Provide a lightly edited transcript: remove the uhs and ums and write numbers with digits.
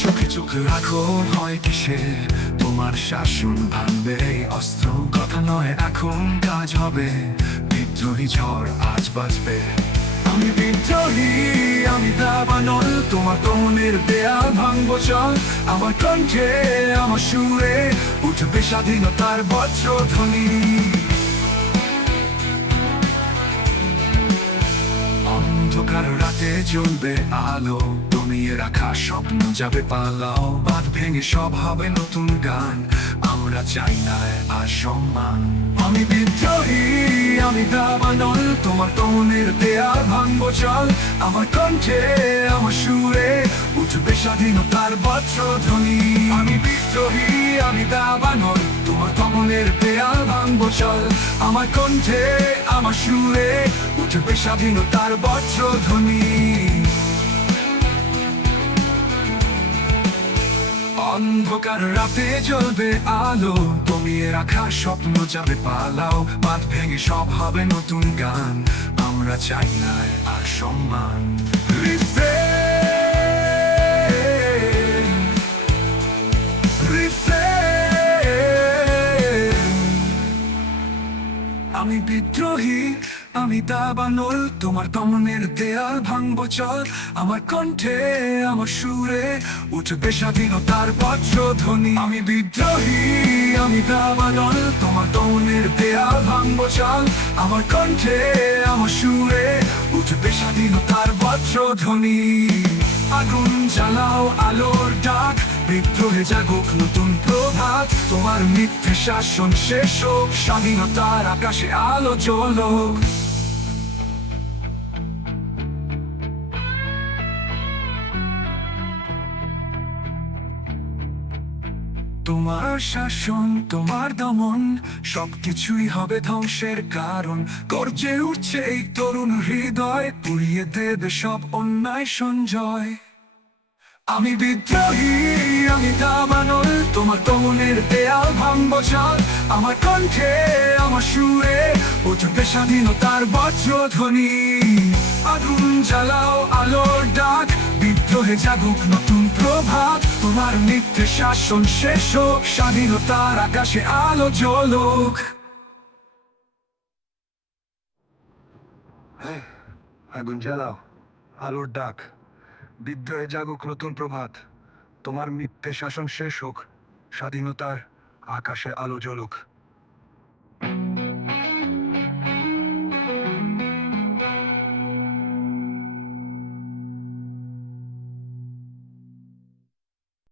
চোখে চোখে রাখো ভয় কিসে, তোমার শাসন ভাঙবে এই অস্ত্র। কথা নয় এখন কাজ হবে, বিদ্রোহী ঝড় আজ বাজবে। আমি বিদ্রোহী, আমি দাবানল, তোমার দমনের দেয়াল ভাঙবো চল। আমার কণ্ঠে আমার সুরে উঠবে স্বাধীনতার বজ্রধ্বনি। অন্ধকার রাতে জ্বলবে আলো, দমিয়ে রাখা স্বপ্ন যাবে পালাও। বাঁধ ভেঙে সব হবে নতুন গান, আমরা চাই না আর সম্মান। আমি বিদ্রোহী, আমি দাবানল, তোমার দমনের দেয়াল ভাঙবো চল। আমার কণ্ঠে আমার সুরে উঠবে স্বাধীনতার বজ্রধ্বনি। আমি বিদ্রোহী, আমি দাবানল, তোমার দমনের দেয়াল ভাঙবো চল। আমার কণ্ঠে আমার সুরে উঠবে স্বাধীনতার বজ্রধ্বনি। অন্ধকার রাতে জ্বলবে আলো, দমিয়ে রাখা স্বপ্ন যাবে পালাও। বাঁধ ভেঙে সব হবে নতুন গান, আমরা চাই না আর সম্মান। আমি বিদ্রোহী, আমি দাবানল, তোমার দমনের দেয়াল ভাঙবো চল। আমার কণ্ঠে আমার সুরে উঠবে স্বাধীনতার বজ্রধ্বনি। আমি বিদ্রোহী, আমি দাবানল, তোমার দমনের দেয়াল ভাঙবো চল। আমার কণ্ঠে আমার সুরে উঠবে স্বাধীনতার বজ্রধ্বনি। আগুন জ্বালাও আলোর ডাক, বিদ্রোহে জাগুক নতুন প্রভাত। তোমার মিথ্যে শাসন শেষ হোক, স্বাধীনতার আকাশে আলো জ্বলুক। তোমার শাসন, তোমার দমন, সবকিছুই হবে ধ্বংসের কারণ। গর্জে উঠছে এই তরুণ হৃদয়, পুড়িয়ে দেবে সব অন্যায় সঞ্জয়। আমি বিদ্রোহী, আমি দাবানল, তোমার দমনের দেয়াল ভাঙবো চল। আমার কণ্ঠে আমার সুরে উঠবে স্বাধীনতার বজ্রধ্বনি। আগুন জ্বালাও আলোর ডাক, বিদ্রোহে জাগুক নতুন প্রভাত। তোমার মিথ্যে শাসন শেষ হোক, স্বাধীনতার আকাশে আলো জ্বলুক। আগুন জ্বালাও আলোর ডাক, বিদ্রোহে জাগুক নতুন প্রভাত। তোমার মিথ্যে শাসন শেষ হোক, স্বাধীনতার আকাশে আলো জ্বলুক।